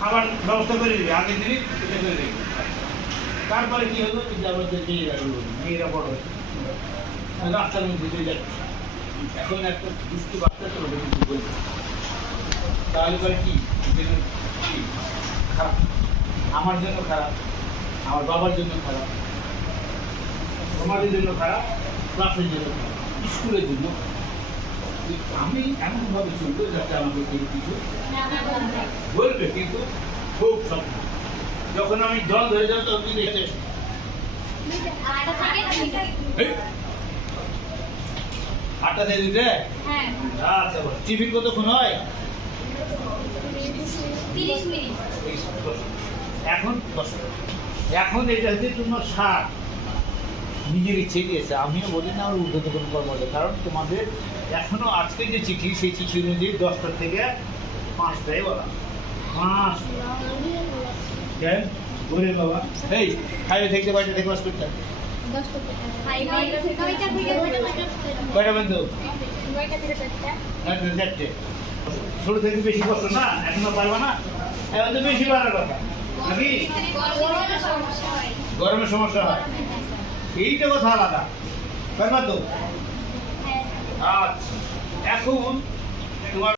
খাবার ব্যবস্থা করে দিবে, আগের দিনই এটা করে দিবে। তারপরে কি হলো? আমাদের মেয়েরা মেয়েরা বড়। রাস্তার মধ্যে দিয়ে যাচ্ছে। এখন একটা দুষ্টু বাচ্চা তো কিছু বলছে তাহলে পরে কি? খারাপ। আমার জন্য খারাপ, আমার বাবার জন্য খারাপ সমাজের জন্য খারাপ ক্লাসের জন্য খারাপ স্কুলের জন্য। আমি এমনভাবে চলবো যাতে আমাকে কেউ কিছু বলবে, কিন্তু খুব স্বপ্ন। যখন আমি জল ধরে যাব তখন কিন্তু এসে আটটা দিতে? হ্যাঁ আচ্ছা টিফিন কতক্ষণ হয়। এখন এখন এটা হচ্ছে তোমার সার নিজের ইচ্ছে দিয়েছে। আমিও বলি না আমার ঊর্ধ্বতন কর্মচারী কারণ তোমাদের এখনও আজকে যে চিঠি সেই চিঠি অনুযায়ী দশটার থেকে পাঁচটায় বলা। পাঁচ কেন? বাবা। এই খাইয়ে থেকে করতে কয়টা চারটা। ছোট বেশি কষ্ট না? এখনও পারবা না? এখন তো বেশি পারার কথা। নাকি? গরমের সমস্যা গরমের সমস্যা হয়। এইটা কথা আলাদা। পারবা তো? হ্যাঁ। আচ্ছা। এখন তোমার